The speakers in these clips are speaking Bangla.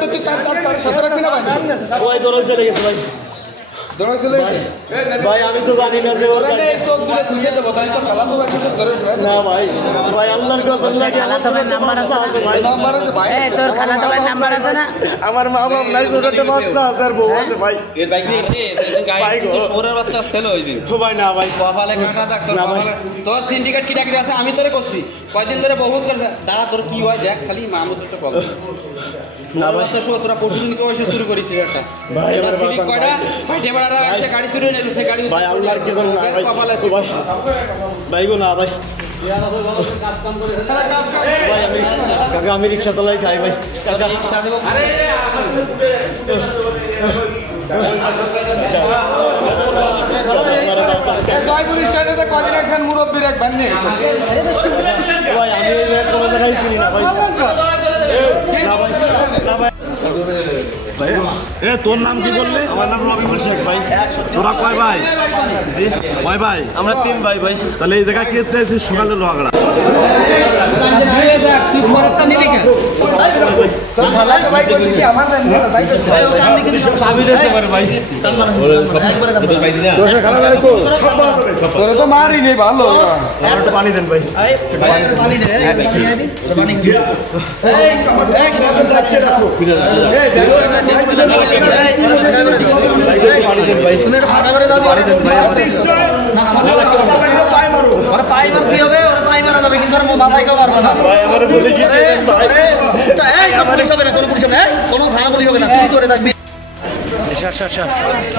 তো তুই তার সাথে রাখবি না ভাই ভাই দৌড়ে চলে গেছে ভাই দৌড়ে চলে গেছে ভাই আমি তো জানি না যে ওর চোখ দিলে খুশি হতে বোধ হয় তো খালা তো ভাই সাথে ধরে না ভাই ভাই আল্লাহর কসম লাগে খালা তো ভাই নাম্বার আছে ভাই নাম্বার আছে ভাই এই তোর খালা তো ভাই নাম্বার আছে না আমার মা বাপ নাই ছোটটা বাচ্চা আছে আর বউ আছে ভাই এর বাইক নিয়ে গাড়ি ওরের বাচ্চা ছেলে হইবি ভাই না ভাই কপালে কাটা দাগ তোর কপালে তোর সিন্ডিকেট কি ডাকি আছে আমি তোরে করছি কয়দিন ধরে বহুত করে দাঁড়া তোর কি হয় দেখ খালি মামুদ একটা প্রবলেম না ভাই তো তোরা পরশুদিন কইছে শুরু করিস এটা ভাই আমার সিন্ডিক কয়টা ফাইটে বড়ারা আছে গাড়ি চুরি হয়ে গেছে গাড়ি ভাই আল্লাহর কি জানি না ভাই কপালে ভাই ভাই গো না ভাই ভাই আমি রিকশা চালাই খাই ভাই কাকা আরে জয়পুরের স্ট্যান্ডে কদিন একখান মুরব্বীর এক ভ্যান নিয়ে ভাই আমি কোনো জায়গায় চিনি না ভাই না ভাই না ভাই ভাই এ তোর নাম কি বললি আমার নাম রবিউল শেখ ভাই তোরা কয় ভাই জি কয় ভাই আমরা 3 ভাই ভাই তাহলে এই জায়গা কে এসেছে সকালে লোহাগড়া তোরা তো মারি নেই ভালো একটু পানি দেন ভাই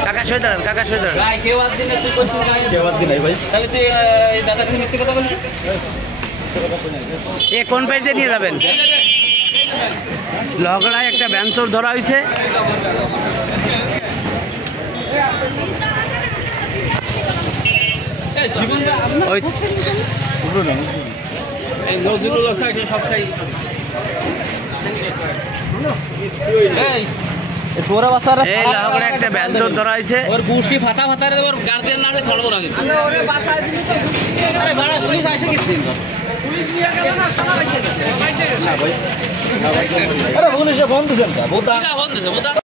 কাকা সই দাঁড়ান কাকা সই দাঁড়ান কেউ আজ দিনে তুই করছিস কেউ বাদ দিন ভাই তাহলে তুই এই দাদা তুমি মিথ্যে কথা বলছিস এ কোন পাইতে নিয়ে যাবেন লগড়ায় একটা ভ্যান চোর ধরা হয়েছে ওই এই নজরুল আছে সবটাই এই তোরা বাচ্চারা এই লগড়ায় একটা ভ্যান চোর ধরা হয়েছে ওর গুষ্টি ফাটা ফাটা রে ওর গার্জিয়ান নামে ছড়বো না কিন্তু ওরে বাসায় দিলি তো আরে ভাড়া পুলিশ আইছে কি পুলিশ নিয়ে গেল না সারা বাইছে না ভাই আরে পুলিশে ফোন দিছেন তা বন্ধ দিছে